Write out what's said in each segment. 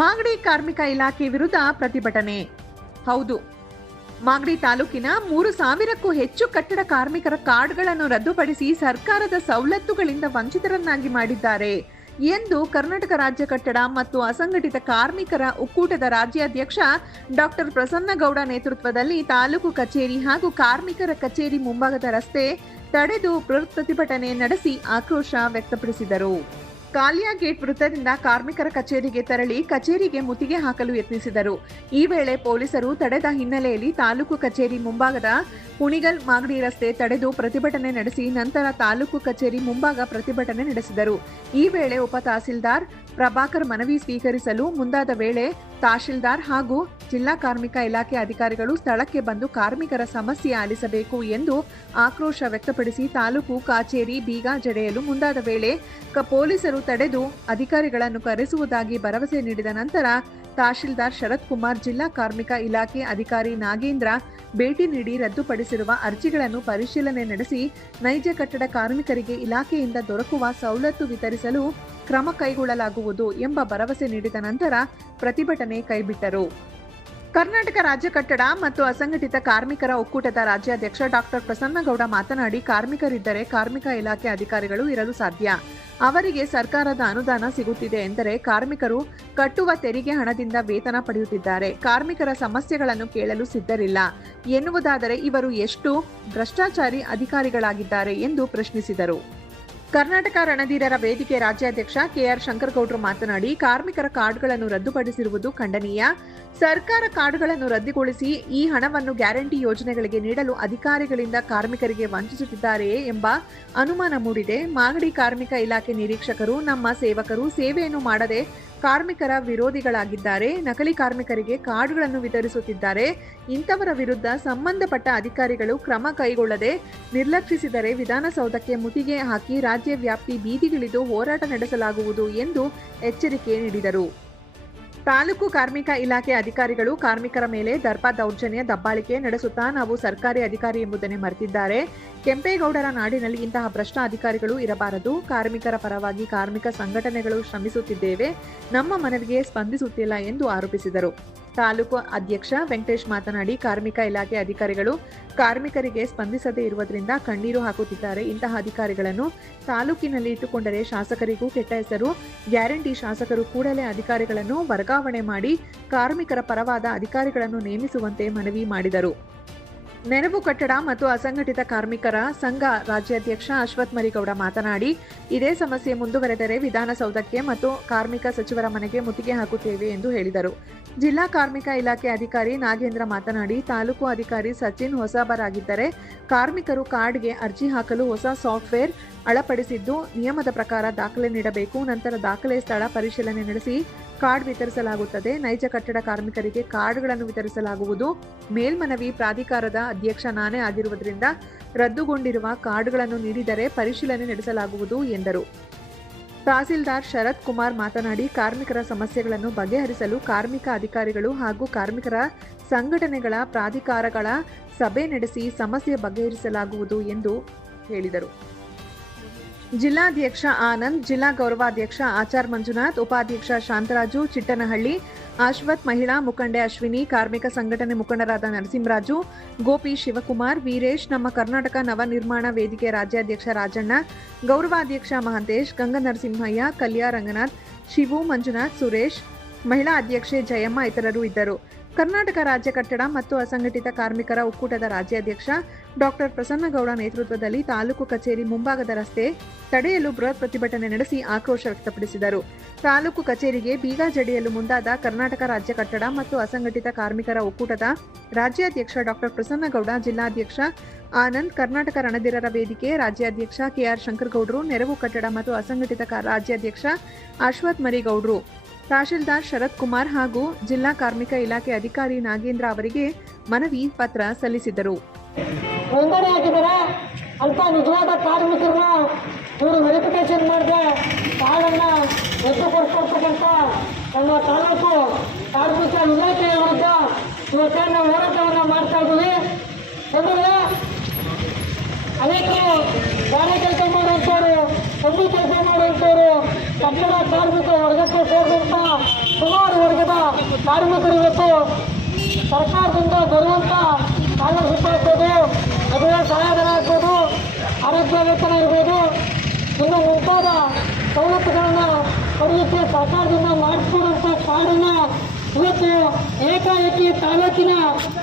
ಮಾಗಡಿ ಕಾರ್ಮಿಕ ಇಲಾಖೆ ವಿರುದ್ಧ ಪ್ರತಿಭಟನೆ. ಹೌದು, ಮಾಗಡಿ ತಾಲೂಕಿನ 3,000ಕ್ಕೂ ಹೆಚ್ಚು ಕಟ್ಟಡ ಕಾರ್ಮಿಕರ ಕಾರ್ಡ್ಗಳನ್ನು ರದ್ದುಪಡಿಸಿ ಸರ್ಕಾರದ ಸವಲತ್ತುಗಳಿಂದ ವಂಚಿತರನ್ನಾಗಿ ಮಾಡಿದ್ದಾರೆ ಎಂದು ಕರ್ನಾಟಕ ರಾಜ್ಯ ಕಟ್ಟಡ ಮತ್ತು ಅಸಂಘಟಿತ ಕಾರ್ಮಿಕರ ಒಕ್ಕೂಟದ ರಾಜ್ಯಾಧ್ಯಕ್ಷ ಡಾಕ್ಟರ್ ಪ್ರಸನ್ನಗೌಡ ನೇತೃತ್ವದಲ್ಲಿ ತಾಲೂಕು ಕಚೇರಿ ಹಾಗೂ ಕಾರ್ಮಿಕರ ಕಚೇರಿ ಮುಂಭಾಗದ ರಸ್ತೆ ತಡೆದು ಪ್ರತಿಭಟನೆ ನಡೆಸಿ ಆಕ್ರೋಶ ವ್ಯಕ್ತಪಡಿಸಿದರು. ಕಾಲಿಯಾ ಗೇಟ್ ವೃತ್ತದಿಂದ ಕಾರ್ಮಿಕರ ಕಚೇರಿಗೆ ತೆರಳಿ ಕಚೇರಿಗೆ ಮುತ್ತಿಗೆ ಹಾಕಲು ಯತ್ನಿಸಿದರು. ಈ ವೇಳೆ ಪೊಲೀಸರು ತಡೆದ ಹಿನ್ನೆಲೆಯಲ್ಲಿ ತಾಲೂಕು ಕಚೇರಿ ಮುಂಭಾಗದ ಕುಣಿಗಲ್ ಮಾಗಡಿ ರಸ್ತೆ ತಡೆದು ಪ್ರತಿಭಟನೆ ನಡೆಸಿ ನಂತರ ತಾಲೂಕು ಕಚೇರಿ ಮುಂಭಾಗ ಪ್ರತಿಭಟನೆ ನಡೆಸಿದರು. ಈ ವೇಳೆ ಉಪ ತಹಸೀಲ್ದಾರ್ ಪ್ರಭಾಕರ್ ಮನವಿ ಸ್ವೀಕರಿಸಲು ಮುಂದಾದ ವೇಳೆ ತಹಶೀಲ್ದಾರ್ ಹಾಗೂ ಜಿಲ್ಲಾ ಕಾರ್ಮಿಕ ಇಲಾಖೆ ಅಧಿಕಾರಿಗಳು ಸ್ಥಳಕ್ಕೆ ಬಂದು ಕಾರ್ಮಿಕರ ಸಮಸ್ಯೆ ಆಲಿಸಬೇಕು ಎಂದು ಆಕ್ರೋಶ ವ್ಯಕ್ತಪಡಿಸಿ ತಾಲೂಕು ಕಚೇರಿ ಬೀಗ ಜಡೆಯಲು ಮುಂದಾದ ವೇಳೆ ಪೊಲೀಸರು ತಡೆದು ಅಧಿಕಾರಿಗಳನ್ನು ಕರೆಸುವುದಾಗಿ ಭರವಸೆ ನೀಡಿದ ನಂತರ ತಹಶೀಲ್ದಾರ್ ಶರತ್ ಕುಮಾರ್, ಜಿಲ್ಲಾ ಕಾರ್ಮಿಕ ಇಲಾಖೆ ಅಧಿಕಾರಿ ನಾಗೇಂದ್ರ ಭೇಟಿ ನೀಡಿ ರದ್ದುಪಡಿಸಿರುವ ಅರ್ಜಿಗಳನ್ನು ಪರಿಶೀಲನೆ ನಡೆಸಿ ನೈಜ ಕಟ್ಟಡ ಕಾರ್ಮಿಕರಿಗೆ ಇಲಾಖೆಯಿಂದ ದೊರಕುವ ಸವಲತ್ತು ವಿತರಿಸಲು ಕ್ರಮ ಕೈಗೊಳ್ಳಲಾಗುವುದು ಎಂಬ ಭರವಸೆ ನೀಡಿದ ನಂತರ ಪ್ರತಿಭಟನೆ ಕೈಬಿಟ್ಟರು. ಕರ್ನಾಟಕ ರಾಜ್ಯ ಕಟ್ಟಡ ಮತ್ತು ಅಸಂಘಟಿತ ಕಾರ್ಮಿಕರ ಒಕ್ಕೂಟದ ರಾಜ್ಯಾಧ್ಯಕ್ಷ ಡಾಕ್ಟರ್ ಪ್ರಸನ್ನಗೌಡ ಮಾತನಾಡಿ, ಕಾರ್ಮಿಕರಿದ್ದರೆ ಕಾರ್ಮಿಕ ಇಲಾಖೆ ಅಧಿಕಾರಿಗಳು ಇರಲು ಸಾಧ್ಯ. ಅವರಿಗೆ ಸರ್ಕಾರದ ಅನುದಾನ ಸಿಗುತ್ತಿದೆ ಎಂದರೆ ಕಾರ್ಮಿಕರು ಕಟ್ಟುವ ತೆರಿಗೆ ಹಣದಿಂದ ವೇತನ ಪಡೆಯುತ್ತಿದ್ದಾರೆ. ಕಾರ್ಮಿಕರ ಸಮಸ್ಯೆಗಳನ್ನು ಕೇಳಲು ಸಿದ್ಧರಿಲ್ಲ ಎನ್ನುವುದಾದರೆ ಇವರು ಎಷ್ಟು ಭ್ರಷ್ಟಾಚಾರಿ ಅಧಿಕಾರಿಗಳಾಗಿದ್ದಾರೆ ಎಂದು ಪ್ರಶ್ನಿಸಿದರು. ಕರ್ನಾಟಕ ರಣಧೀರರ ವೇದಿಕೆ ರಾಜ್ಯಾಧ್ಯಕ್ಷ ಕೆಆರ್ ಶಂಕರಗೌಡರು ಮಾತನಾಡಿ, ಕಾರ್ಮಿಕರ ಕಾರ್ಡ್ಗಳನ್ನು ರದ್ದುಪಡಿಸಿರುವುದು ಖಂಡನೀಯ. ಸರ್ಕಾರ ಕಾರ್ಡ್ಗಳನ್ನು ರದ್ದುಗೊಳಿಸಿ ಈ ಹಣವನ್ನು ಗ್ಯಾರಂಟಿ ಯೋಜನೆಗಳಿಗೆ ನೀಡಲು ಅಧಿಕಾರಿಗಳಿಂದ ಕಾರ್ಮಿಕರಿಗೆ ವಂಚಿಸುತ್ತಿದ್ದಾರೆಯೇ ಎಂಬ ಅನುಮಾನ ಮೂಡಿದೆ. ಮಾಗಡಿ ಕಾರ್ಮಿಕ ಇಲಾಖೆ ನಿರೀಕ್ಷಕರು ನಮ್ಮ ಸೇವಕರು ಸೇವೆಯನ್ನು ಮಾಡದೆ ಕಾರ್ಮಿಕರ ವಿರೋಧಿಗಳಾಗಿದ್ದಾರೆ. ನಕಲಿ ಕಾರ್ಮಿಕರಿಗೆ ಕಾರ್ಡ್ಗಳನ್ನು ವಿತರಿಸುತ್ತಿದ್ದಾರೆ. ಇಂಥವರ ವಿರುದ್ಧ ಸಂಬಂಧಪಟ್ಟ ಅಧಿಕಾರಿಗಳು ಕ್ರಮ ಕೈಗೊಳ್ಳದೆ ನಿರ್ಲಕ್ಷಿಸಿದರೆ ವಿಧಾನಸೌಧಕ್ಕೆ ಮುತ್ತಿಗೆ ಹಾಕಿ ರಾಜ್ಯ ವ್ಯಾಪ್ತಿ ಬೀದಿಗಿಳಿದು ಹೋರಾಟ ನಡೆಸಲಾಗುವುದು ಎಂದು ಎಚ್ಚರಿಕೆ ನೀಡಿದರು. ತಾಲೂಕು ಕಾರ್ಮಿಕ ಇಲಾಖೆ ಅಧಿಕಾರಿಗಳು ಕಾರ್ಮಿಕರ ಮೇಲೆ ದೌರ್ಜನ್ಯ ದಬ್ಬಾಳಿಕೆ ನಡೆಸುತ್ತಾ ನಾವು ಸರ್ಕಾರಿ ಅಧಿಕಾರಿ ಎಂಬುದನ್ನೇ ಮರೆತಿದ್ದಾರೆ. ಕೆಂಪೇಗೌಡರ ನಾಡಿನಲ್ಲಿ ಇಂತಹ ಭ್ರಷ್ಟ ಅಧಿಕಾರಿಗಳು ಇರಬಾರದು. ಕಾರ್ಮಿಕರ ಪರವಾಗಿ ಕಾರ್ಮಿಕ ಸಂಘಟನೆಗಳು ಶ್ರಮಿಸುತ್ತಿದ್ದೇವೆ. ನಮ್ಮ ಮನವಿಗೆ ಸ್ಪಂದಿಸುತ್ತಿಲ್ಲ ಎಂದು ಆರೋಪಿಸಿದರು. ತಾಲೂಕು ಅಧ್ಯಕ್ಷ ವೆಂಕಟೇಶ್ ಮಾತನಾಡಿ, ಕಾರ್ಮಿಕ ಇಲಾಖೆ ಅಧಿಕಾರಿಗಳು ಕಾರ್ಮಿಕರಿಗೆ ಸ್ಪಂದಿಸದೇ ಇರುವುದರಿಂದ ಕಣ್ಣೀರು ಹಾಕುತ್ತಿದ್ದಾರೆ. ಇಂತಹ ಅಧಿಕಾರಿಗಳನ್ನು ತಾಲೂಕಿನಲ್ಲಿ ಇಟ್ಟುಕೊಂಡರೆ ಶಾಸಕರಿಗೂ ಕೆಟ್ಟ ಹೆಸರು. ಗ್ಯಾರಂಟಿ ಶಾಸಕರು ಕೂಡಲೇ ಅಧಿಕಾರಿಗಳನ್ನು ವರ್ಗಾವಣೆ ಮಾಡಿ ಕಾರ್ಮಿಕರ ಪರವಾದ ಅಧಿಕಾರಿಗಳನ್ನು ನೇಮಿಸುವಂತೆ ಮನವಿ ಮಾಡಿದರು. ನೆರವು ಕಟ್ಟಡ ಮತ್ತು ಅಸಂಘಟಿತ ಕಾರ್ಮಿಕರ ಸಂಘ ರಾಜ್ಯಾಧ್ಯಕ್ಷ ಅಶ್ವಥ್ ಮರಿಗೌಡ ಮಾತನಾಡಿ, ಇದೇ ಸಮಸ್ಯೆ ಮುಂದುವರೆದರೆ ವಿಧಾನಸೌಧಕ್ಕೆ ಮತ್ತು ಕಾರ್ಮಿಕ ಸಚಿವರ ಮನೆಗೆ ಮುತ್ತಿಗೆ ಹಾಕುತ್ತೇವೆ ಎಂದು ಹೇಳಿದರು. ಜಿಲ್ಲಾ ಕಾರ್ಮಿಕ ಇಲಾಖೆ ಅಧಿಕಾರಿ ನಾಗೇಂದ್ರ ಮಾತನಾಡಿ, ತಾಲೂಕು ಅಧಿಕಾರಿ ಸಚಿನ್ ಹೊಸಬರಾಗಿದ್ದರೆ ಕಾರ್ಮಿಕರು ಕಾರ್ಡ್ಗೆ ಅರ್ಜಿ ಹಾಕಲು ಹೊಸ ಸಾಫ್ಟ್ವೇರ್ ಅಳಪಡಿಸಿದ್ದು ನಿಯಮದ ಪ್ರಕಾರ ದಾಖಲೆ ನೀಡಬೇಕು. ನಂತರ ದಾಖಲೆ ಸ್ಥಳ ಪರಿಶೀಲನೆ ನಡೆಸಿ ಕಾರ್ಡ್ ವಿತರಿಸಲಾಗುತ್ತದೆ. ನೈಜ ಕಟ್ಟಡ ಕಾರ್ಮಿಕರಿಗೆ ಕಾರ್ಡ್ಗಳನ್ನು ವಿತರಿಸಲಾಗುವುದು. ಮೇಲ್ಮನವಿ ಪ್ರಾಧಿಕಾರದ ಅಧ್ಯಕ್ಷ ನಾನೇ ಆಗಿರುವುದರಿಂದ ರದ್ದುಗೊಂಡಿರುವ ಕಾರ್ಡ್ಗಳನ್ನು ನೀಡಿದರೆ ಪರಿಶೀಲನೆ ನಡೆಸಲಾಗುವುದು ಎಂದರು. ತಹಸೀಲ್ದಾರ್ ಶರತ್ ಕುಮಾರ್ ಮಾತನಾಡಿ, ಕಾರ್ಮಿಕರ ಸಮಸ್ಯೆಗಳನ್ನು ಬಗೆಹರಿಸಲು ಕಾರ್ಮಿಕ ಅಧಿಕಾರಿಗಳು ಹಾಗೂ ಕಾರ್ಮಿಕರ ಸಂಘಟನೆಗಳ ಪ್ರಾಧಿಕಾರಗಳ ಸಭೆ ನಡೆಸಿ ಸಮಸ್ಯೆ ಬಗೆಹರಿಸಲಾಗುವುದು ಎಂದು ಹೇಳಿದರು. ಜಿಲ್ಲಾಧ್ಯಕ್ಷ ಆನಂದ್, ಜಿಲ್ಲಾ ಗೌರವಾಧ್ಯಕ್ಷ ಆಚಾರ್ ಮಂಜುನಾಥ್, ಉಪಾಧ್ಯಕ್ಷ ಶಾಂತರಾಜು ಚಿಟ್ಟನಹಳ್ಳಿ, ಅಶ್ವಥ್, ಮಹಿಳಾ ಮುಖಂಡೆ ಅಶ್ವಿನಿ, ಕಾರ್ಮಿಕ ಸಂಘಟನೆ ಮುಖಂಡರಾದ ನರಸಿಂಹರಾಜು, ಗೋಪಿ, ಶಿವಕುಮಾರ್, ವೀರೇಶ್, ನಮ್ಮ ಕರ್ನಾಟಕ ನವ ನಿರ್ಮಾಣ ವೇದಿಕೆ ರಾಜ್ಯಾಧ್ಯಕ್ಷ ರಾಜಣ್ಣ, ಗೌರವಾಧ್ಯಕ್ಷ ಮಹಂತೇಶ್, ಗಂಗನರಸಿಂಹಯ್ಯ, ಕಲ್ಯಾ ರಂಗನಾಥ್, ಶಿವು, ಮಂಜುನಾಥ್, ಸುರೇಶ್, ಮಹಿಳಾ ಅಧ್ಯಕ್ಷೆ ಜಯಮ್ಮ ಇತರರು ಇದ್ದರು. ಕರ್ನಾಟಕ ರಾಜ್ಯ ಕಟ್ಟಡ ಮತ್ತು ಅಸಂಘಟಿತ ಕಾರ್ಮಿಕರ ಒಕ್ಕೂಟದ ರಾಜ್ಯಾಧ್ಯಕ್ಷ ಡಾಕ್ಟರ್ ಪ್ರಸನ್ನಗೌಡ ನೇತೃತ್ವದಲ್ಲಿ ತಾಲೂಕು ಕಚೇರಿ ಮುಂಭಾಗದ ರಸ್ತೆ ತಡೆಯಲು ಬೃಹತ್ ಪ್ರತಿಭಟನೆ ನಡೆಸಿ ಆಕ್ರೋಶ ವ್ಯಕ್ತಪಡಿಸಿದರು. ತಾಲೂಕು ಕಚೇರಿಗೆ ಬೀಗ ಜಡಿಯಲು ಮುಂದಾದ ಕರ್ನಾಟಕ ರಾಜ್ಯ ಕಟ್ಟಡ ಮತ್ತು ಅಸಂಘಟಿತ ಕಾರ್ಮಿಕರ ಒಕ್ಕೂಟದ ರಾಜ್ಯಾಧ್ಯಕ್ಷ ಡಾಕ್ಟರ್ ಪ್ರಸನ್ನಗೌಡ, ಜಿಲ್ಲಾಧ್ಯಕ್ಷ ಆನಂದ್, ಕರ್ನಾಟಕ ರಣಧೀರರ ವೇದಿಕೆ ರಾಜ್ಯಾಧ್ಯಕ್ಷ ಕೆಆರ್ ಶಂಕರಗೌಡರು, ನೆರವು ಕಟ್ಟಡ ಮತ್ತು ಅಸಂಘಟಿತ ರಾಜ್ಯಾಧ್ಯಕ್ಷ ಅಶ್ವಥ್ ಮರಿಗೌಡರು, ತಹಶೀಲ್ದಾರ್ ಶರತ್ ಕುಮಾರ್ ಹಾಗೂ ಜಿಲ್ಲಾ ಕಾರ್ಮಿಕ ಇಲಾಖೆ ಅಧಿಕಾರಿ ನಾಗೇಂದ್ರ ಅವರಿಗೆ ಮನವಿ ಪತ್ರ ಸಲ್ಲಿಸಿದರು. ನೋಂದಣಿ ಹಾಕಿದ್ದಾರೆ ಅಂತ ನಿಜವಾದ ಕಾರ್ಮಿಕರನ್ನ ಇವರು ವೆರಿಫಿಕೇಶನ್ ಮಾಡಿದೆ ಕಾರ್ಡನ್ನ ರದ್ದುಪಡಿಸ್ಕೊಡ್ತಕ್ಕಂಥ ನಮ್ಮ ತಾಲೂಕು ಕಾರ್ಮಿಕ ಇಲಾಖೆಯ ವಿರುದ್ಧ ಇವತ್ತೇನು ಹೋರಾಟವನ್ನು ಮಾಡ್ತಾ ಇದ್ದೀವಿ. ಅಂದರೆ ಅನೇಕರು ಗಾಡಿ ಕೆಲಸ ಮಾಡುವಂಥವ್ರು, ಕಂಬಿ ಕೆಲಸ ಮಾಡುವಂಥವ್ರು, ಕಟ್ಟಡ ಕಾರ್ಮಿಕ ವರ್ಗಕ್ಕೆ ಸೇರಿದಂಥ ಸುಮಾರು ಕಾರ್ಮಿಕರು ಇವತ್ತು ಸರ್ಕಾರದಿಂದ ಬರುವಂಥ ಸ್ಕಾಲರ್ಶಿಪ್ ಆಗ್ಬೋದು, ಮದುವೆ ಸಹಾಯಧನ ಆಗ್ಬೋದು, ಆರೋಗ್ಯ ವೇತನ ಇರ್ಬೋದು, ಇನ್ನು ಮುಂತಾದ ಸವಲತ್ತುಗಳನ್ನು ಪಡೆಯುತ್ತೆ ಸರ್ಕಾರದಿಂದ ಮಾಡಿಸ್ಕೊಡುವಂಥ ಕಾರ್ಡನ್ನು ಇವತ್ತು ಏಕಾಏಕಿ ತಾಲೂಕಿನ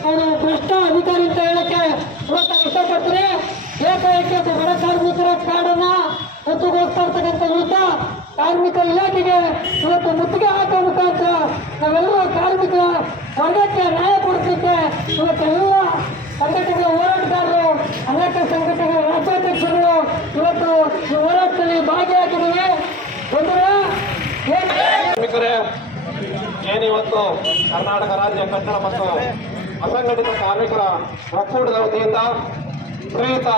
ಅವರು ಭ್ರಷ್ಟ ಅಧಿಕಾರಿ ಅಂತ ಹೇಳಕ್ಕೆ ಇವತ್ತು ಇಷ್ಟಪಡ್ತಾರೆ. ಏಕಾಏಕಿ ಬಡ ಕಾರ್ಮಿಕರ ಕಾರ್ಡನ್ನು ರದ್ದುಗೊಳಿಸ್ತಾ ಇರ್ತಕ್ಕಂಥ ವಿರುದ್ಧ ಕಾರ್ಮಿಕ ಇಲಾಖೆಗೆ ಇವತ್ತು ಮುತ್ತಿಗೆ ಹಾಕುವ ಮುಖಾಂತರ ನಾವೆಲ್ಲರೂ ಕಾರ್ಮಿಕ ವರ್ಗಕ್ಕೆ ನ್ಯಾಯ ಕೊಡಿಸಲಿಕ್ಕೆ ಇವತ್ತೆಲ್ಲ ಸಂಘಟನೆಗಳ ಹೋರಾಟಗಾರರು, ಅನೇಕ ಸಂಘಟನೆಗಳ ರಾಜ್ಯಾಧ್ಯಕ್ಷರು ಇವತ್ತು ಈ ಹೋರಾಟದಲ್ಲಿ ಭಾಗಿಯಾಗಿದ್ದೇವೆ. ಕಾರ್ಮಿಕರೇ, ಏನಿವತ್ತು ಕರ್ನಾಟಕ ರಾಜ್ಯ ಕಟ್ಟಡ ಮತ್ತು ಅಸಂಘಟಿತ ಕಾರ್ಮಿಕರ ಒಕ್ಕೂಟದ ವತಿಯಿಂದ ಶ್ರೀಯುತ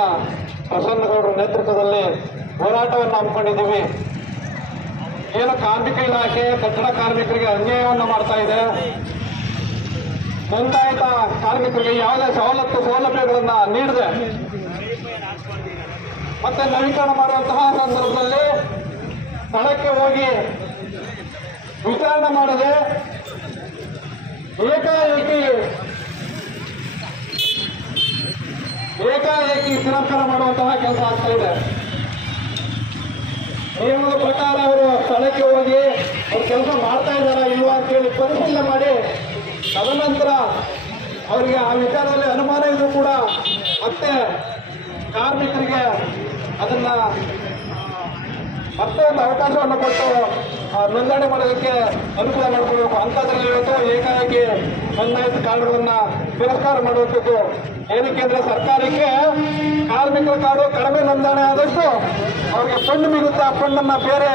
ಪ್ರಸನ್ನಗೌಡರ ನೇತೃತ್ವದಲ್ಲಿ ಹೋರಾಟವನ್ನು ಹಮ್ಮಿಕೊಂಡಿದ್ದೀವಿ. ಏನು ಕಾರ್ಮಿಕ ಇಲಾಖೆ ಕಟ್ಟಡ ಕಾರ್ಮಿಕರಿಗೆ ಅನ್ಯಾಯವನ್ನು ಮಾಡ್ತಾ ಇದೆ, ನೋಂದಾಯಿತ ಕಾರ್ಮಿಕರಿಗೆ ಯಾವುದೇ ಸೌಲಭ್ಯಗಳನ್ನ ನೀಡದೆ ಮತ್ತೆ ನವೀಕರಣ ಮಾಡುವಂತಹ ಸಂದರ್ಭದಲ್ಲಿ ಸ್ಥಳಕ್ಕೆ ಹೋಗಿ ವಿಚಾರಣೆ ಮಾಡದೆ ಏಕಾಏಕಿ ತಿರಸ್ಕಾರ ಮಾಡುವಂತಹ ಕೆಲಸ ಆಗ್ತಾ ಇದೆ. ನಿಯಮದ ಪ್ರಕಾರ ಅವರು ಸ್ಥಳಕ್ಕೆ ಹೋಗಿ ಅವ್ರು ಕೆಲಸ ಮಾಡ್ತಾ ಇದ್ದಾರಾ ಇಲ್ವಾ ಅಂತೇಳಿ ಪರಿಶೀಲನೆ ಮಾಡಿ ತದನಂತರ ಅವರಿಗೆ ಆ ವಿಚಾರದಲ್ಲಿ ಅನುಮಾನ ಇದ್ರೂ ಕೂಡ ಮತ್ತೆ ಕಾರ್ಮಿಕರಿಗೆ ಅದನ್ನ ಮತ್ತೆ ಒಂದು ಅವಕಾಶವನ್ನು ಕೊಟ್ಟು ನೋಂದಣಿ ಮಾಡೋದಕ್ಕೆ ಅನುಕೂಲ ಮಾಡಿಕೊಳ್ಬೇಕು. ಅಂಥದ್ರಲ್ಲಿ ಇವತ್ತು ಏಕಾಏಕಿ ನೋಂದಾಯಿತ ಕಾರ್ಡ್ಗಳನ್ನು ತಿರಸ್ಕಾರ ಮಾಡುವಂಥದ್ದು. ಏನಕ್ಕೆ ಅಂದ್ರೆ ಸರ್ಕಾರಕ್ಕೆ ಕಾರ್ಮಿಕರ ಕಾರ್ಡು ಕಡಿಮೆ ನೋಂದಣಿ ಆದಷ್ಟು ಅವ್ರಿಗೆ ಫಂಡ್ ಮಿಗುತ್ತೆ. ಆ ಫಂಡನ್ನು ಬೇರೆ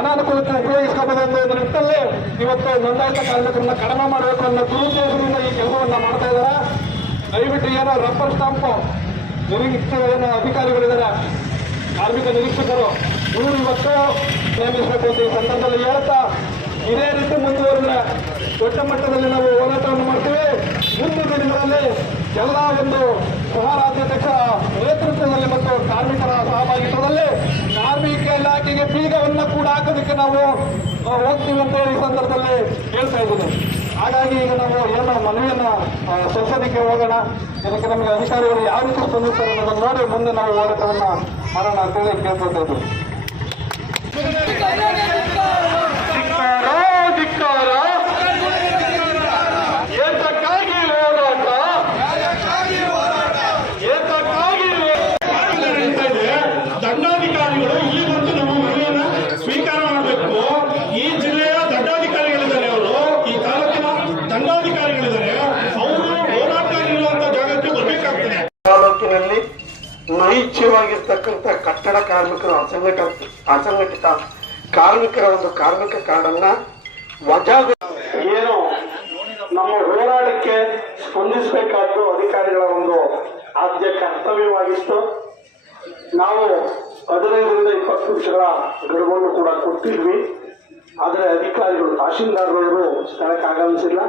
ಅನಾನುಕೂಲಕ್ಕೆ ಉಪಯೋಗಿಸ್ಕೋಬಹುದು ಅನ್ನೋ ಒಂದು ನಿಟ್ಟಿನಲ್ಲಿ ಇವತ್ತು ನೋಂದಾಯಿತ ಕಾರ್ಮಿಕರನ್ನ ಕಡಿಮೆ ಮಾಡಬೇಕು ಅನ್ನೋ ದುರುದ್ದೇಶದಿಂದ ಈ ಕೆಲಸವನ್ನ ಮಾಡ್ತಾ ಇದ್ದಾರೆ. ದಯವಿಟ್ಟು ಏನೋ ರಬ್ಬರ್ ಸ್ಟಾಂಪು ಏನೋ ಅಧಿಕಾರಿಗಳಿದ್ದಾರೆ, ಕಾರ್ಮಿಕ ನಿರೀಕ್ಷಕರು, ಇವರು ಇವತ್ತು ನೇಮಿಸಬೇಕು ಅಂತ ಈ ಸಂದರ್ಭದಲ್ಲಿ ಹೇಳ್ತಾ, ಇದೇ ರೀತಿ ಮುಂದುವರೆದ್ರೆ ದೊಡ್ಡ ಮಟ್ಟದಲ್ಲಿ ನಾವು ಹೋರಾಟವನ್ನು ಮಾಡ್ತೀವಿ. ಮುಂದಿನ ದಿನಗಳಲ್ಲಿ ಎಲ್ಲ ಒಂದು ಸಹ ರಾಜ್ಯಾಧ್ಯಕ್ಷ ನೇತೃತ್ವದಲ್ಲಿ ಮತ್ತು ಕಾರ್ಮಿಕರ ಸಹಭಾಗಿತ್ವದಲ್ಲಿ ಕಾರ್ಮಿಕ ಇಲಾಖೆಗೆ ಬೀಗವನ್ನು ಕೂಡ ಹಾಕೋದಕ್ಕೆ ನಾವು ಹೋಗ್ತೀವಿ ಅಂತ ಈ ಸಂದರ್ಭದಲ್ಲಿ ಹೇಳ್ತಾ ಇದ್ದೀನಿ. ಹಾಗಾಗಿ ಈಗ ನಾವು ಏನು ಮನವಿಯನ್ನು ಸಲ್ಲಿಸೋದಕ್ಕೆ ಹೋಗೋಣ. ಇದಕ್ಕೆ ನಮಗೆ ಅಧಿಕಾರಿಗಳು ಯಾವ ರೀತಿ ಸ್ಪಂದಿಸ್ತಾರೆ ಅನ್ನೋದನ್ನು ನೋಡಿ ಮುಂದೆ ನಾವು ಹೋರಾಟವನ್ನು ಮಾಡೋಣ ಅಂತೇಳಿ ಕೇಳ್ಕೊಳ್ತಾ ಇದ್ದೀವಿ. ಧಿಕ್ಕಾರ ಏತಕ್ಕಾಗಿ ಹೋರಾಟ, ಏತಕ್ಕಾಗಿ ದಂಡಾಧಿಕಾರಿಗಳು ಇಲ್ಲಿ ಬಂದು ನಮ್ಮ ಮನವಿಯನ್ನ ಸ್ವೀಕಾರ ಮಾಡಬೇಕು. ಈ ಜಿಲ್ಲೆಯ ದಂಡಾಧಿಕಾರಿಗಳಿದ್ದಾರೆ, ಅವರು ಈ ತಾಲೂಕಿನ ದಂಡಾಧಿಕಾರಿಗಳಿದ್ದಾರೆ, ಅವರು ಹೋರಾಟ ಇರುವಂತ ಜಾಗಕ್ಕೆ ಬರಬೇಕಾಗ್ತದೆ. ತಾಲೂಕಿನಲ್ಲಿ ನೈಜವಾಗಿರ್ತಕ್ಕಂಥ ಕಟ್ಟಡ ಕಾರ್ಮಿಕರು ಅಸಂಘಟಿತ ಕಾರ್ಮಿಕರ ಒಂದು ಕಾರ್ಮಿಕ ಕಾರ್ಡನ್ನ ವಜಾಗೊಳಿಸಿ ಏನು ನಮ್ಮ ಹೋರಾಟಕ್ಕೆ ಸ್ಪಂದಿಸಬೇಕಾದ್ದು ಅಧಿಕಾರಿಗಳ ಒಂದು ಆದ್ಯ ಕರ್ತವ್ಯವಾಗಿತ್ತು. ನಾವು 15ರಿಂದ 20 ನಿಮಿಷಗಳ ಗಡುವನ್ನು ಕೂಡ ಕೊಟ್ಟಿದ್ವಿ. ಆದರೆ ಅಧಿಕಾರಿಗಳು ತಹಶೀಲ್ದಾರರವರು ಸ್ಥಳಕ್ಕೆ ಆಗಮಿಸಿಲ್ಲ.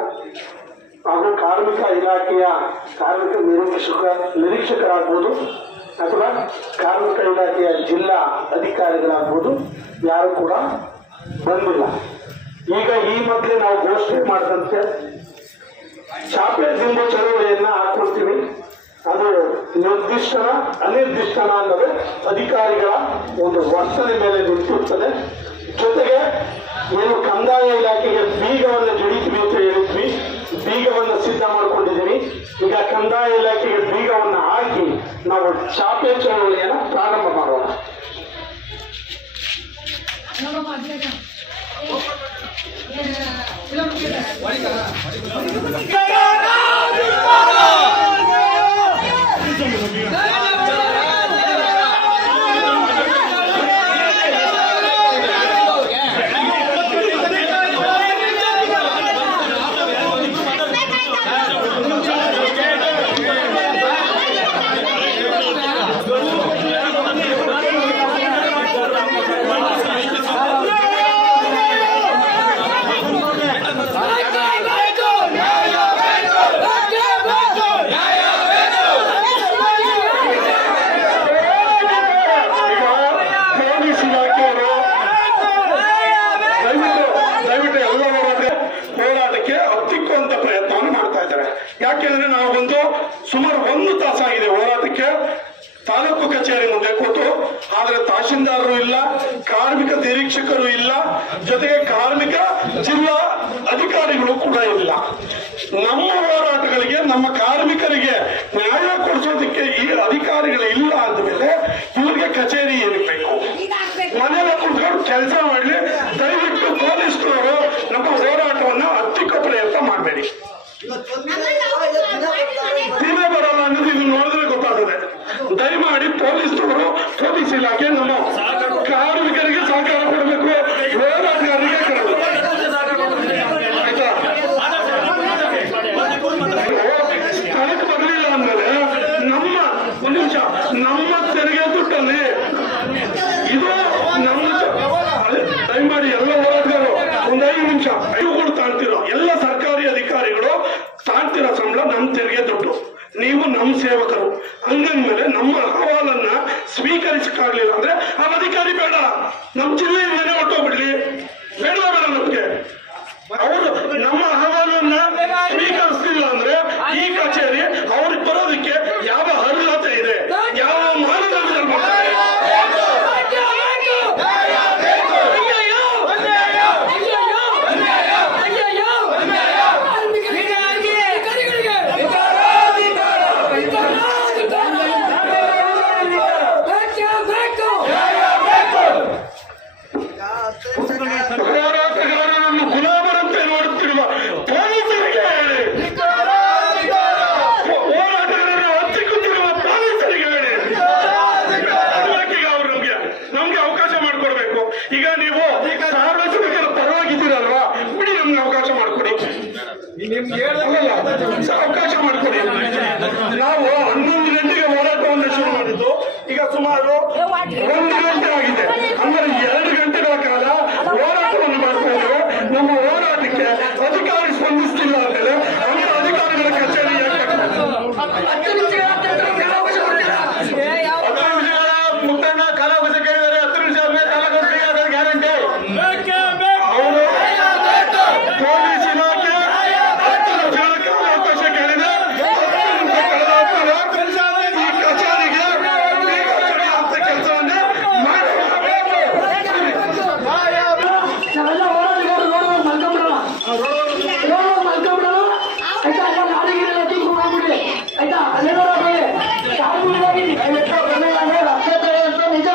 ಹಾಗೂ ಕಾರ್ಮಿಕ ಇಲಾಖೆಯ ಕಾರ್ಮಿಕ ನಿರೀಕ್ಷಕರಾಗ್ಬೋದು ಅಥವಾ ಕಾರ್ಮಿಕ ಇಲಾಖೆಯ ಜಿಲ್ಲಾ ಅಧಿಕಾರಿಗಳಾಗ್ಬೋದು ಯಾರು ಕೂಡ ಬಂದಿಲ್ಲ. ಈಗ ಈ ಮೊದಲೇ ನಾವು ಘೋಷಣೆ ಮಾಡಿದಂತೆ ಚಾಪೆ ದಿಂಬು ಚಳವಳಿಯನ್ನ ಹಾಕೊಳ್ತೀವಿ. ಅದು ನಿರ್ದಿಷ್ಟನ ಅನಿರ್ದಿಷ್ಟನ ಅನ್ನೋದು ಅಧಿಕಾರಿಗಳ ಒಂದು ವರ್ತನೆ ಮೇಲೆ ನಿಂತಿರ್ತದೆ. ಜೊತೆಗೆ ಏನು ಕಂದಾಯ ಇಲಾಖೆಗೆ ಬೀಗವನ್ನು ಜಡಿತೀವಿ ಅಂತ ಹೇಳಿದ್ವಿ, ಬೀಗವನ್ನು ಸಿದ್ಧ ಮಾಡ್ಕೊಂಡಿದ್ದೀವಿ. ಈಗ ಕಂದಾಯ ಇಲಾಖೆಗೆ ಬೀಗವನ್ನು ಹಾಕಿ ನಾವು ಚಾಪೆ ಚಳವಳಿಯನ್ನು ಪ್ರಾರಂಭ ಮಾಡೋಣ. ಯಾಕೆಂದ್ರೆ ನಾವೊಂದು ಸುಮಾರು 1 ತಾಸಾಗಿದೆ ಹೋರಾಟಕ್ಕೆ ತಾಲೂಕು ಕಚೇರಿ ಮುಂದೆ ಕೂತು. ಆದ್ರೆ ತಹಶೀಲ್ದಾರರು ಇಲ್ಲ, ಕಾರ್ಮಿಕ ನಿರೀಕ್ಷಕರು ಇಲ್ಲ, ಜೊತೆಗೆ ಕಾರ್ಮಿಕ ಜಿಲ್ಲಾ ಅಧಿಕಾರಿಗಳು ಕೂಡ ಇಲ್ಲ. ನಮ್ಮ ಹೋರಾಟಗಳಿಗೆ, ನಮ್ಮ ಕಾರ್ಮಿಕರಿಗೆ ನ್ಯಾಯ ಕೊಡಿಸೋದಕ್ಕೆ ಈ ಅಧಿಕಾರಿಗಳು ಇಲ್ಲ ಅಂದಮೇಲೆ ಇವ್ರಿಗೆ ಕಚೇರಿ ಏನಿರ್ಬೇಕು? ಮನೆಯಲ್ಲ ಕುತ್ಕೊಂಡು ಕೆಲಸ ಮಾಡಲಿ. ದಯವಿಟ್ಟು ಪೊಲೀಸ್ನವರು ನಮ್ಮ ಹೋರಾಟವನ್ನ ಹತ್ತಿಕ್ಕೋ ಪ್ರಯತ್ನ ಮಾಡಬೇಡಿ. ದಿನ ಬರಲ್ಲ ಅನ್ನೋದು ಇದು ನೋಡಿದ್ರೆ ಗೊತ್ತಾಗುತ್ತೆ. ದಯಮಾಡಿ ಪೊಲೀಸ್ನವರು, ಪೊಲೀಸ್ ಇಲಾಖೆ ನಮ್ಮ ಕಾರ್ಮಿಕರಿಗೆ ಸಹಕಾರ ಕೊಡಬೇಕು, ಹೋರಾಟಗಾರರಿಗೆ ಕೊಡಬೇಕು. ಆಯ್ತಾ? ಸ್ಥಳಕ್ಕೆ ಬರಲಿಲ್ಲ ಅಂದ್ಮೇಲೆ ಒಂದು ನಿಮಿಷ, ನಮ್ಮ ತೆರಿಗೆ ದುಡ್ಡಲ್ಲಿ ಇದು ನಮ್ಮ ದಯಮಾಡಿ ಎಲ್ಲ ಹೋರಾಟಗಾರರು ಒಂದು 5 ನಿಮಿಷ ಇವುಗಳು ತಾಣ್ತಿರೋ ಎಲ್ಲ ಸರ್ಕಾರಿ ಅಧಿಕಾರಿಗಳು ತಾಣ್ತಿರೋ ಸಂಬಳ ನಮ್ಮ ತೆರಿಗೆ ದುಡ್ಡು. ನೀವು ನಮ್ಮ ಸೇವಕರು ಹಂಗಂದ್ಮೇಲೆ ನಮ್ಮ ಅಹವಾಲನ್ನ ಸ್ವೀಕರಿಸಕ್ಕಾಗ್ಲಿಲ್ಲ ಅಂದ್ರೆ ಆ ಅಧಿಕಾರಿ ಬೇಡ, ನಮ್ಮ ಜಿಲ್ಲೆಯಿಂದಲೇ ಹೊರಟೋಗ್ಬಿಡ್ಲಿ. ಬೇಡವೇ ಬೇಡ ನಮ್ಗೆ. ಅವರು ನಮ್ಮ ಅಹವಾಲನ್ನ ಸ್ವೀಕರಿಸಲಿಲ್ಲ ಅಂದ್ರೆ ಈ ಕಚೇರಿ ಅವ್ರಿಗೆ ಬರೋದಕ್ಕೆ ಯಾವ ಅರ್ಹತೆ ಇದೆ, ಯಾವ ಮಾನದಂಡದಲ್ಲಿ ಬರ್ತಾರೆ? ಹೋರಾಟಗಾರರನ್ನು ಗುಲಾಮರಂತೆ ನೋಡುತ್ತಿರುವ ಪೊಲೀಸರಿಗೆ ಹೇಳಿ, ಹೋರಾಟಗಾರರನ್ನು ಹತ್ತಿಕ್ಕುತ್ತಿರುವ ಪೊಲೀಸರಿಗೆ ಹೇಳಿ, ಅವರು ನಮ್ಗೆ ಅವಕಾಶ ಮಾಡಿಕೊಡ್ಬೇಕು. ಈಗ ನೀವು ಸಾರ್ವಜನಿಕರ ಪರವಾಗಿದ್ದೀರಲ್ವಾ, ಬಿಡಿ, ನಮ್ಗೆ ಅವಕಾಶ ಮಾಡಿಕೊಡಿ, ಅವಕಾಶ ಮಾಡಿಕೊಡಿ. ನಾವು 11 ಗಂಟೆಗೆ ಹೋರಾಟವನ್ನು ಶುರು ಮಾಡಿದ್ದು, ಈಗ ಸುಮಾರು 1 ಗಂಟೆ ಆಗಿದೆ. ಅಂದ್ರೆ 2 ಗಂಟೆಗಳ ಕಾಲ ಹೋರಾಟವನ್ನು ಮಾಡ್ತಾ ಇದ್ದೇವೆ. ನಮ್ಮ ಹೋರಾಟಕ್ಕೆ ಅಧಿಕಾರಿ ಸ್ಪಂದಿಸ್ತಿಲ್ಲ ಅಂತೆಲ್ಲ ನಮ್ಮ ಅಧಿಕಾರಿಗಳ ಕಚೇರಿ ಮುಟ್ಟಣ್ಣ ಕಾಲಾವಕಾಶ ಕೇಳಿದರೆ 10 ನಿಮಿಷ ಆದ್ಮೇಲೆ ಕಾಲಾವಕಾಶ ಗ್ಯಾರಂಟಿ. ಅವರು ಪೊಲೀಸ್ ಇಲಾಖೆ 10 ನಿಮಿಷಗಳ ಕಾಲಾವಕಾಶ ಕೇಳಿದೆ. 10 ನಿಮಿಷ ಕಳೆದ ಈ ಕಚೇರಿಗೆ ಅಂತ ಕೆಲಸವನ್ನೇ ಮಾಡಬೇಕು. ನಾವೆಲ್ಲ ಹೋರಾಟಗಾರರು ನೋಡುವ ಮಲ್ಕೊಂಬಿಡೋಣ, ಆಯ್ತಾ? ನಾಡಿಗೆಲ್ಲ ತಿಂಗಳು ಮಾಡ್ಬಿಡಿ, ಆಯ್ತಾ? ಅಲ್ಲೇ ನೋಡೋದು ಅಕ್ಷತೆ ಅಂತ ನಿಜ.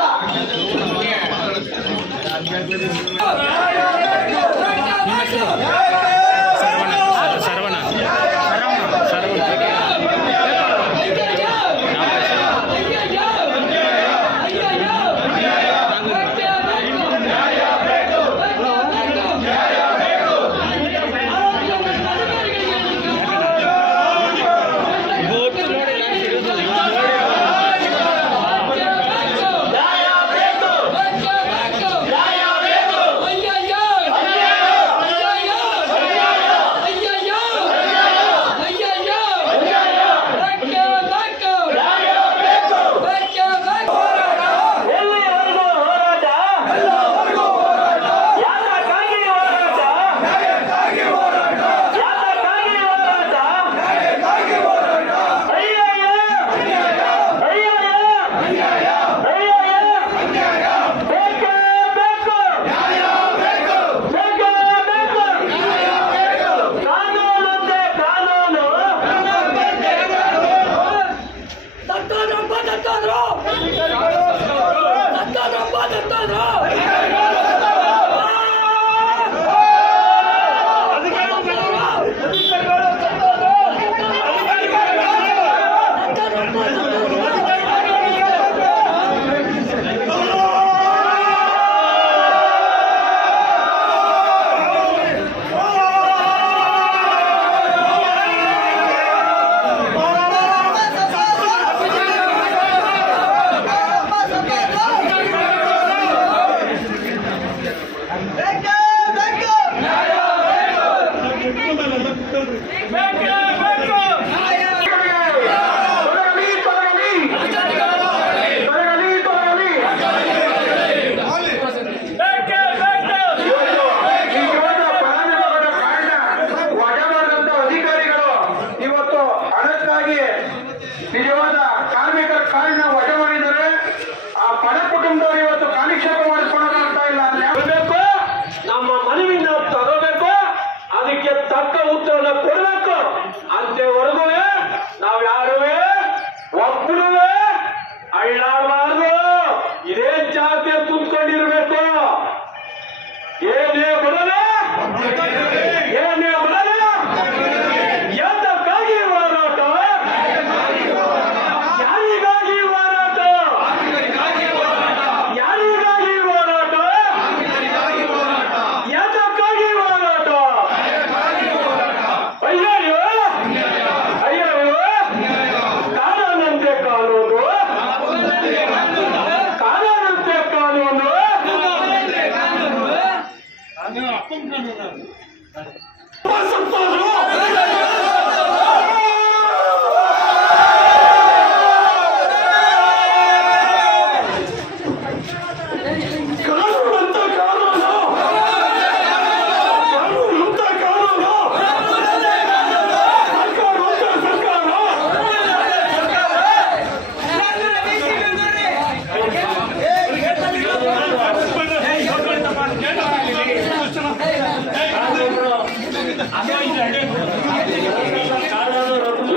ಇವತ್ತು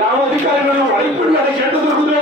ಯಾವ ಅಧಿಕಾರಿಗಳನ್ನು ಒಳಗಿಬಿಟ್ಟು ಅದಕ್ಕೆ ಕೆಟ್ಟ ದುರ್ಗುದ್ರೆ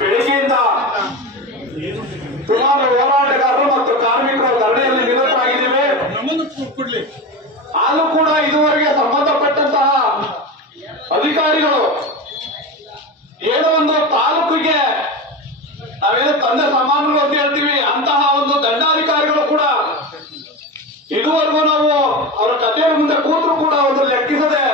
ಬೆಳಗ್ಗೆಯಿಂದ ಸುಮಾರು ಹೋರಾಟಗಾರರು ಮತ್ತು ಕಾರ್ಮಿಕರು ಧರಣಿಯಲ್ಲಿ ನಿರತರಾಗಿದ್ದೇವೆ. ಆದರೂ ಕೂಡ ಇದುವರೆಗೆ ಸಂಬಂಧಪಟ್ಟಂತಹ ಅಧಿಕಾರಿಗಳು ಏನೋ ಒಂದು ತಾಲೂಕಿಗೆ ನಾವೇನು ತಂದೆ ಸಮಾನರು ಅಂತ ಹೇಳ್ತೀವಿ, ಅಂತಹ ಒಂದು ದಂಡಾಧಿಕಾರಿಗಳು ಕೂಡ ಇದುವರೆಗೂ ನಾವು ಅವರ ಕಥೆಯ ಮುಂದೆ ಕೂತರು ಕೂಡ ಒಂದು ಲೆಕ್ಕಿಸದೆ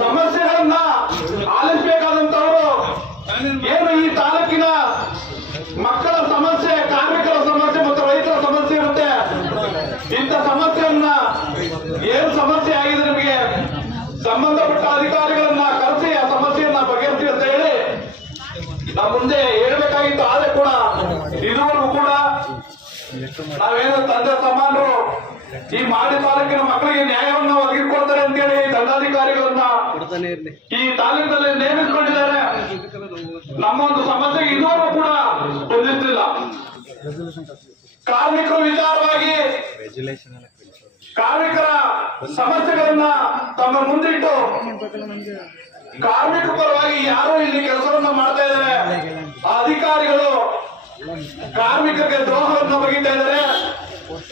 ಸಮಸ್ಯೆಗಳನ್ನ ಆಲಿಸಬೇಕಾದಂತವರು ಏನು ಈ ತಾಲೂಕಿನ ಮಕ್ಕಳ ಸಮಸ್ಯೆ, ಕಾರ್ಮಿಕರ ಸಮಸ್ಯೆ ಮತ್ತು ರೈತರ ಸಮಸ್ಯೆ ಇರುತ್ತೆ. ಇಂಥ ಸಮಸ್ಯೆಯನ್ನ ಏನು ಸಮಸ್ಯೆ ಆಗಿದೆ ನಿಮಗೆ ಸಂಬಂಧಪಟ್ಟ ಅಧಿಕಾರಿಗಳನ್ನ ಕರೆಸಿ ಆ ಸಮಸ್ಯೆಯನ್ನ ಬಗೆಹರಿಸಿ ಅಂತ ಹೇಳಿ ನಮ್ಮ ಮುಂದೆ ಹೇಳ್ಬೇಕಾಗಿತ್ತು. ಆದ್ರೆ ಕೂಡ ಇದುವರೆಗೂ ಕೂಡ ನಾವೇನು ತಂದೆ ಸಮಾನರು ಈ ಮಾಡಿ ತಾಲೂಕಿನ ಮಕ್ಕಳಿಗೆ ನ್ಯಾಯವನ್ನು ಒದಗಿಸಿಕೊಡ್ತಾರೆ ಅಂತೇಳಿ ದಂಡಾಧಿಕಾರಿಗಳನ್ನ ಈ ತಾಲೂಕಿನಲ್ಲಿ ನೇಮಿಸಿಕೊಂಡಿದ್ದಾರೆ. ನಮ್ಮ ಒಂದು ಸಮಸ್ಯೆಗೆ ಇದುವರೆಗೂ ಕೂಡ ಸ್ಪಂದಿಸ್ತಿಲ್ಲ. ಕಾರ್ಮಿಕರ ವಿಚಾರವಾಗಿ ಕಾರ್ಮಿಕರ ಸಮಸ್ಯೆಗಳನ್ನ ತಮ್ಮ ಮುಂದಿಟ್ಟು ಕಾರ್ಮಿಕ ಪರವಾಗಿ ಯಾರು ಇಲ್ಲಿ ಕೆಲಸವನ್ನ ಮಾಡ್ತಾ ಇದ್ದಾರೆ, ಆ ಅಧಿಕಾರಿಗಳು ಕಾರ್ಮಿಕರಿಗೆ ದ್ರೋಹವನ್ನು ಬಗೆತಾ ಇದ್ದಾರೆ,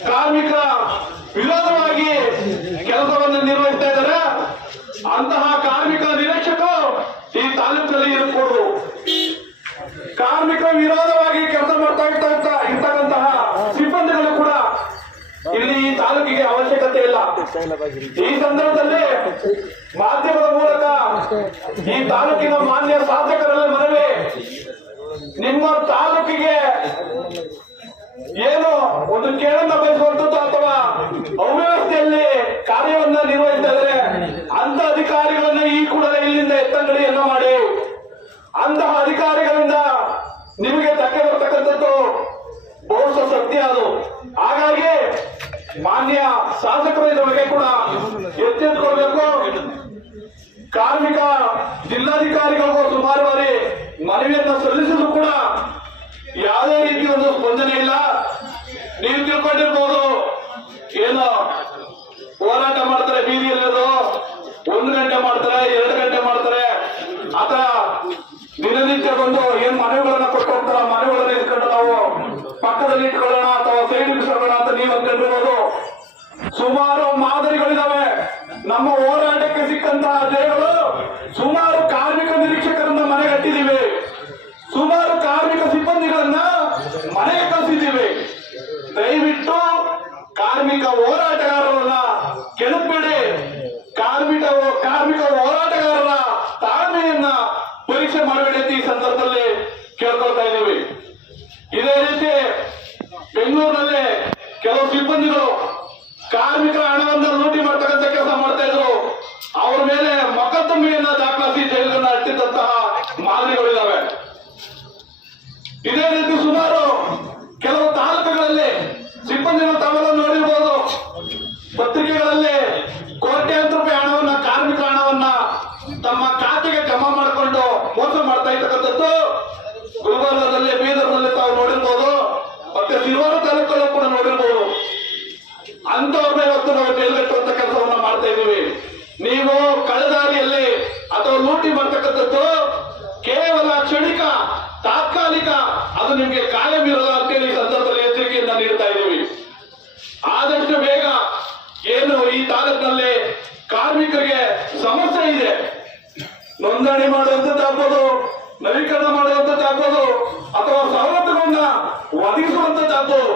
ಕಾರ್ಮಿಕರ ವಿರೋಧವಾಗಿ ಕೆಲಸವನ್ನು ನಿರ್ವಹಿಸ್ತಾ ಇದ್ದಾರೆ. ಅಂತಹ ಕಾರ್ಮಿಕ ನಿರೀಕ್ಷಕರು ಈ ತಾಲೂಕಿನಲ್ಲಿ ಇರಬಹುದು. ಕಾರ್ಮಿಕ ವಿರೋಧವಾಗಿ ಕೆಲಸ ಮಾಡ್ತಾ ಇರ್ತಕ್ಕಂತಹ ಸಿಬ್ಬಂದಿಗಳು ಕೂಡ ಇಲ್ಲಿ ಈ ತಾಲೂಕಿಗೆ ಅವಶ್ಯಕತೆ ಇಲ್ಲ. ಈ ಸಂದರ್ಭದಲ್ಲಿ ಮಾಧ್ಯಮದ ಮೂಲಕ ಈ ತಾಲೂಕಿನ ಮಾನ್ಯ ಶಾಸಕರಲ್ಲಿ ಮನವಿ, ನಿಮ್ಮ ತಾಲೂಕಿಗೆ ಏನು ಒಂದು ಕೇಳನ್ನ ಬಯಸುವಂಥದ್ದು ಅಥವಾ ಅವ್ಯವಸ್ಥೆಯಲ್ಲಿ ಕಾರ್ಯವನ್ನ ನಿರ್ವಹಿಸ್ತಾ ಇದ್ದಾರೆ ಅಂತ ಅಧಿಕಾರಿಗಳನ್ನ ಈ ಕೂಡಲೇ ಇಲ್ಲಿಂದ ಎತ್ತಂಗಡಿಯನ್ನ ಮಾಡಿ, ಅಂತಹ ಅಧಿಕಾರಿಗಳಿಂದ ನಿಮಗೆ ಧಕ್ಕೆ ಬರ್ತಕ್ಕಂಥದ್ದು ಬಹುಶಃ ಸತ್ಯ ಅದು. ಹಾಗಾಗಿ ಮಾನ್ಯ ಶಾಸಕರು ಇದರ ಬಗ್ಗೆ ಕೂಡ ಎಚ್ಚೆತ್ತುಕೊಳ್ಬೇಕು. ಕಾರ್ಮಿಕ ಜಿಲ್ಲಾಧಿಕಾರಿಗಳಿಗೂ ಸುಮಾರು ಬಾರಿ ಮನವಿಯನ್ನ ಸಲ್ಲಿಸಿದ್ರು ಕೂಡ ಯಾವುದೇ ರೀತಿ ಒಂದು ಸ್ಪಂದನೆ ಇಲ್ಲ. ನೀವು ತಿಳ್ಕೊಂಡಿರ್ಬೋದು, ಏನೋ ಹೋರಾಟ ಮಾಡ್ತಾರೆ, ಬೀದಿಯಲ್ಲಿರೋದು 1 ಗಂಟೆ ಮಾಡ್ತಾರೆ, 2 ಗಂಟೆ ಮಾಡ್ತಾರೆ, ಆತರ ದಿನನಿತ್ಯ ಬಂದು ಏನ್ ಮನೆಗಳನ್ನ ಕೊಟ್ಟು ಹೋಗ್ತಾರ, ಮನೆಗಳನ್ನ ಇಟ್ಕೊಂಡು ನಾವು ಪಕ್ಕದಲ್ಲಿ ಇಟ್ಕೊಳ್ಳೋಣ ಅಥವಾ ಸೈಡ್ ಇಟ್ಕೊಳ್ಳೋಣ ಅಂತ ನೀವು ಅಂದ್ಕೊಂಡಿರ್ಬೋದು. ಸುಮಾರು ಮಾದರಿಗಳಿದಾವೆ. ನಮ್ಮ ಹೋರಾಟಕ್ಕೆ ಸಿಕ್ಕಂತಹ ಜಯಗಳು ಸುಮಾರು ಕಾರ್ಮಿಕ ನಿರೀಕ್ಷಕರನ್ನ ಮನೆಗಟ್ಟಿದ್ದೀವಿ, ಸುಮಾರು ಕಾರ್ಮಿಕ ಸಿಬ್ಬಂದಿಗಳನ್ನ ಮನೆಗೆ ಕಳಿಸಿದ್ದೀವಿ. ದಯವಿಟ್ಟು ಕಾರ್ಮಿಕ ಹೋರಾಟಗಾರರನ್ನ ಕೆಣಕಬೇಡಿ. ಕಾರ್ಮಿಕ ಹೋರಾಟಗಾರರ ತಾಳ್ಮೆಯನ್ನ ಪರೀಕ್ಷೆ ಮಾಡಬೇಡಿ ಅಂತ ಈ ಸಂದರ್ಭದಲ್ಲಿ ಕೇಳ್ಕೊಳ್ತಾ ಇದ್ದೀವಿ. ಇದೇ ರೀತಿ ಬೆಂಗಳೂರಿನಲ್ಲಿ ಕೆಲವು ಸಿಬ್ಬಂದಿಗಳು ಕಾರ್ಮಿಕರ ಹಣವನ್ನು ಲೂಟಿ ಮಾಡ್ತಕ್ಕಂಥ ಕೆಲಸ ಮಾಡ್ತಾ ಇದ್ರು. ಅವ್ರ ಮೇಲೆ ಮೊಕದ್ದಮೆಯನ್ನ ದಾಖಲಿಸಿ ಜೈಲನ್ನ ಅಟ್ಟಿದ್ದಂತಹ ಮಾದರಿಗಳಿದ್ದಾವೆ. ಇದೇ ರೀತಿ ಸುಮಾರು ಕೆಲವು ತಾಲೂಕುಗಳಲ್ಲಿ ಸಿಬ್ಬಂದಿನ ತಾವೆಲ್ಲ ನೋಡಿರ್ಬೋದು, ಪತ್ರಿಕೆಗಳಲ್ಲಿ ಕೋಟ್ಯಾಂತರ ರೂಪಾಯಿ ಹಣವನ್ನ, ಕಾರ್ಮಿಕ ಹಣವನ್ನ ತಮ್ಮ ಖಾತೆಗೆ ಜಮಾ ಮಾಡಿಕೊಂಡು ಮೋಸ ಮಾಡ್ತಾ ಇರ್ತಕ್ಕಂಥದ್ದು ಗುಲ್ಬರ್ಗದಲ್ಲಿ, ಬೀದರ್ನಲ್ಲಿ ತಾವು ನೋಡಿರ್ಬೋದು. ಮತ್ತೆ ಸಿಲ್ವಾರ ತಾಲೂಕಲ್ಲೂ ಕೂಡ ನೋಡಿರ್ಬೋದು. ಅಂತವ್ರನ್ನ ಇವತ್ತು ನಾವು ಜೈಲ್ಗಟ್ಟುವಂತ ಕೆಲಸವನ್ನ ಮಾಡ್ತಾ ಇದೀವಿ. ನೀವು ಕಳೆದಾರಿಯಲ್ಲಿ ಅಥವಾ ಲೂಟಿ ಮಾಡ್ತಕ್ಕಂಥದ್ದು ಕೇವಲ ಕ್ಷಣಿಕ, ತಾತ್ಕಾಲಿಕ, ಅದು ನಿಮ್ಗೆ ಕಾಯಂ ಇರಲ್ಲ ಅಂತೇಳಿ ಈ ಸಂದರ್ಭದಲ್ಲಿ ಎಚ್ಚರಿಕೆಯನ್ನ ನೀಡ್ತಾ ಇದ್ದೀವಿ. ಆದಷ್ಟು ಬೇಗ ಏನು ಈ ತಾಲೂಕಿನಲ್ಲಿ ಕಾರ್ಮಿಕರಿಗೆ ಸಮಸ್ಯೆ ಇದೆ, ನೋಂದಣಿ ಮಾಡುವಂತದ್ದಾಗ್ಬೋದು, ನವೀಕರಣ ಮಾಡುವಂತದ್ದಾಗ್ಬೋದು, ಅಥವಾ ಸವಲತ್ತುಗಳನ್ನ ಒದಗಿಸುವಂತದ್ದಾಗ್ಬೋದು,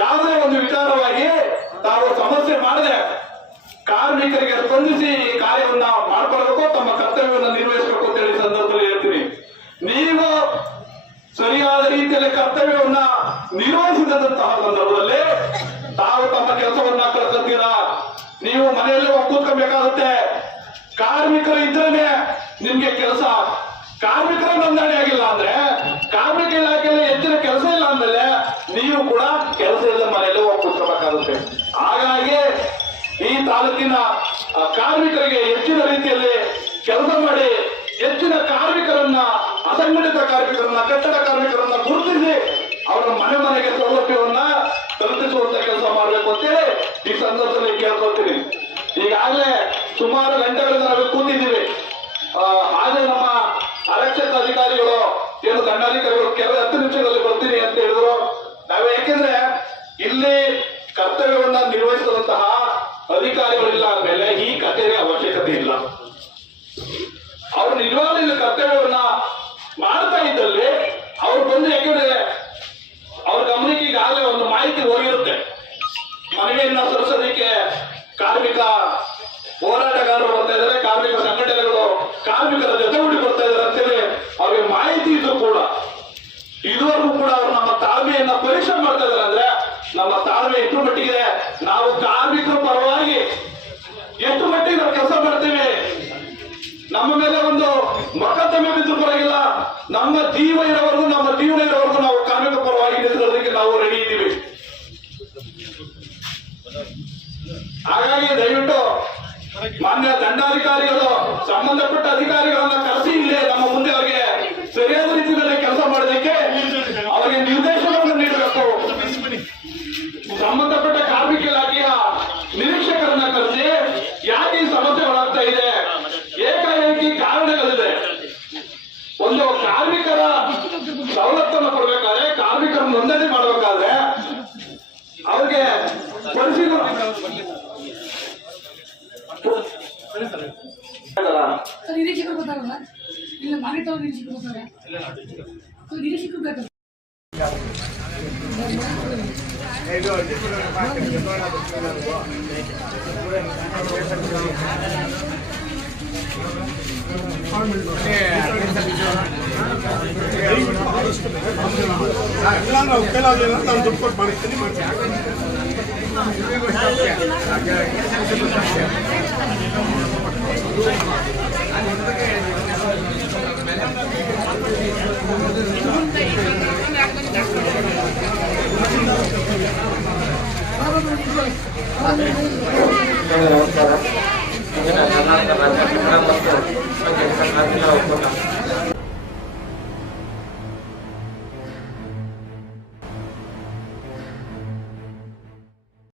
ಯಾವುದೇ ಒಂದು ವಿಚಾರವಾಗಿ ತಾವು ಸಮಸ್ಯೆ ಮಾಡದೆ ಕಾರ್ಮಿಕರಿಗೆ ಸ್ಪಂದಿಸಿ ಈ ಕಾರ್ಯವನ್ನ ಮಾಡ್ಕೊಳ್ಬೇಕು, ತಮ್ಮ ಕರ್ತವ್ಯವನ್ನು ನಿರ್ವಹಿಸಬೇಕು ಅಂತ ಹೇಳಿ ಸಂದರ್ಭದಲ್ಲಿ ಹೇಳ್ತೀನಿ. ನೀವು ಸರಿಯಾದ ರೀತಿಯಲ್ಲಿ ಕರ್ತವ್ಯವನ್ನ ನಿರ್ವಹಿಸಿದಂತಹ ಸಂದರ್ಭದಲ್ಲಿ ತಾವು ತಮ್ಮ ಕೆಲಸವನ್ನ ಕಳ್ಕೊತೀರಾ. ನೀವು ಮನೆಯಲ್ಲಿ ಕೂತ್ಕೊಬೇಕಾಗುತ್ತೆ. ಕಾರ್ಮಿಕರು ಇದ್ರೇನೆ ನಿಮ್ಗೆ ಕೆಲಸ. ಕಾರ್ಮಿಕರ ನೋಂದಣಿ ಆಗಿಲ್ಲ ಅಂದ್ರೆ, ಕಾರ್ಮಿಕ ಇಲಾಖೆಯಲ್ಲಿ ಹೆಚ್ಚಿನ ಕೆಲಸ ಇಲ್ಲ ಅಂದ್ಮೇಲೆ ನೀವು ಕೂಡ ಕೆಲಸ ಇಲ್ಲ ಮನೆಯಲ್ಲಿ ಕೂತ್ಕೋಬೇಕಾಗುತ್ತೆ. ಹಾಗಾಗಿ ಈ ತಾಲೂಕಿನ ಕಾರ್ಮಿಕರಿಗೆ ಹೆಚ್ಚಿನ ರೀತಿಯಲ್ಲಿ ಕೆಲಸ ಮಾಡಿ ಹೆಚ್ಚಿನ ಕಾರ್ಮಿಕರನ್ನ, ಅಸಂಘಟಿತ ಕಾರ್ಮಿಕರನ್ನ, ಕಟ್ಟಡ ಕಾರ್ಮಿಕರನ್ನ ಗುರುತಿಸಿ ಅವರ ಮನೆ ಮನೆಗೆ ಸೌಲಭ್ಯವನ್ನ ತಲುಪಿಸುವಂತ ಕೆಲಸ ಮಾಡಬೇಕು ಅಂತೇಳಿ ಈ ಸಂದರ್ಭದಲ್ಲಿ ಕೇಳ್ಕೊಳ್ತೀನಿ. ಈಗಾಗಲೇ ಸುಮಾರು ಗಂಟೆಗಳಿಂದ ನಾವು ಕೂತಿದ್ದೀವಿ. ಹಾಗೆ ನಮ್ಮ ಆರಕ್ಷಕ ಅಧಿಕಾರಿಗಳು ಏನು ದಂಡಾಧಿಕಾರಿಗಳು ಕೆಲವು 10 ನಿಮಿಷಗಳಲ್ಲಿ ಬರ್ತೀನಿ ಅಂತ ಹೇಳಿದ್ರು. ನಾವು ಯಾಕೆಂದ್ರೆ ಇಲ್ಲಿ ಕರ್ತವ್ಯವನ್ನ ನಿರ್ವಹಿಸಿದಂತಹ ಅಧಿಕಾರಿಗಳಿಲ್ಲ ಅಂದ್ಮೇಲೆ ಈ ಕಚೇರಿ ಅವಶ್ಯಕತೆ ಇಲ್ಲ. ಅವರು ನಿಜವಾಗ್ಲೂ ಕರ್ತವ್ಯವನ್ನ ಮಾಡ್ತಾ ಇದ್ದಲ್ಲಿ ಅವ್ರು ಬಂದು, ಯಾಕೆಂದ್ರೆ ಅವ್ರ ಗಮನಕ್ಕೆ ಈಗಾಗಲೇ ಒಂದು ಮಾಹಿತಿ ಹೋಗಿರುತ್ತೆ. ಮನವಿಯನ್ನ ಸಲ್ಲಿಸೋದಕ್ಕೆ ಕಾರ್ಮಿಕ ಹೋರಾಟಗಾರರು ಬರ್ತಾ ಇದ್ದಾರೆ, ಕಾರ್ಮಿಕ ಸಂಘಟನೆಗಳು ಕಾರ್ಮಿಕರ ಜೊತೆಗೂಡಿ ಬರ್ತಾ ಇದ್ದಾರೆ ಅಂತೇಳಿ ಅವ್ರಿಗೆ ಮಾಹಿತಿ ಇದ್ರು ಕೂಡ ಇದುವರೆಗೂ ಕೂಡ ಅವರು ನಮ್ಮ ತಾಳ್ಮೆಯನ್ನ ಪರೀಕ್ಷೆ ಮಾಡ್ತಾ ಇದ್ದಾರೆ. ಅಂದ್ರೆ ನಮ್ಮ ತಾಳ್ಮೆ ಎಷ್ಟು ಮಟ್ಟಿಗೆ, ನಾವು ಕಾರ್ಮಿಕರ ಪರವಾಗಿ ಎಷ್ಟು ಮಟ್ಟಿಗೆ ನಾವು ಕೆಲಸ ಮಾಡ್ತೀವಿ. ನಮ್ಮ ಮೇಲೆ ಒಂದು ಮೊಕದ್ದಮೆ ಬಿದ್ದು ಪರವಾಗಿಲ್ಲ, ನಮ್ಮ ಜೀವ ಇರೋವರೆಗೂ, ನಮ್ಮ ಜೀವನ ಇರೋವರೆಗೂ ನಾವು ಕಾರ್ಮಿಕ ಪರವಾಗಿ ನಿಲ್ಲೋದಕ್ಕೆ ನಾವು ರೆಡಿ ಇದ್ದೀವಿ. ಹಾಗಾಗಿ ದಯವಿಟ್ಟು ಮಾನ್ಯ ದಂಡಾಧಿಕಾರಿಗಳು ಸಂಬಂಧಪಟ್ಟ ಅಧಿಕಾರಿಗಳನ್ನ ಕರೆಸಿ ಇಲ್ಲೇ ನಮ್ಮ ಮುಂದೆ ಅವರಿಗೆ ಸರಿಯಾದ ರೀತಿಯಲ್ಲಿ ಕೆಲಸ ಮಾಡೋದಕ್ಕೆ ಅವರಿಗೆ ನಿರ್ದೇಶನವನ್ನು ನೀಡಬೇಕು. ಸಂಬಂಧಪಟ್ಟ ಕಾರ್ಮಿಕ ಇಲಾಖೆಯ ನಿರೀಕ್ಷಕರನ್ನ ಕರೆಸಿ ಯಾಕೆ ಈ ಸಮಸ್ಯೆಗಳಾಗ್ತಾ ಇದೆ, ಏಕಾಏಕಿ ಕಾರಣಗಳಿದೆ. ಒಂದು ಕಾರ್ಮಿಕರ ಸವಲತ್ತನ್ನು ಕೊಡಬೇಕಾದ್ರೆ, ಕಾರ್ಮಿಕರ ನೋಂದಣಿ ಮಾಡಬೇಕಾದ್ರೆ ಅವ್ರಿಗೆ ನಿರೀಕ್ಷಕರು ಗೊತ್ತಾಗಲ್ಲ, ಇಲ್ಲ ಮಾನಿಟರ್ ನಿರೀಕ್ಷಕರು ಗೊತ್ತಾಗ, ನಿರೀಕ್ಷಕರು ಬೇಕು. ಕೆಲವೆಲ್ಲ ನಾನು ದುಡ್ಡು ಕೊಟ್ಟು ಮಾಡಿರ್ತೀನಿ, ಮಾಡ್ತೀನಿ.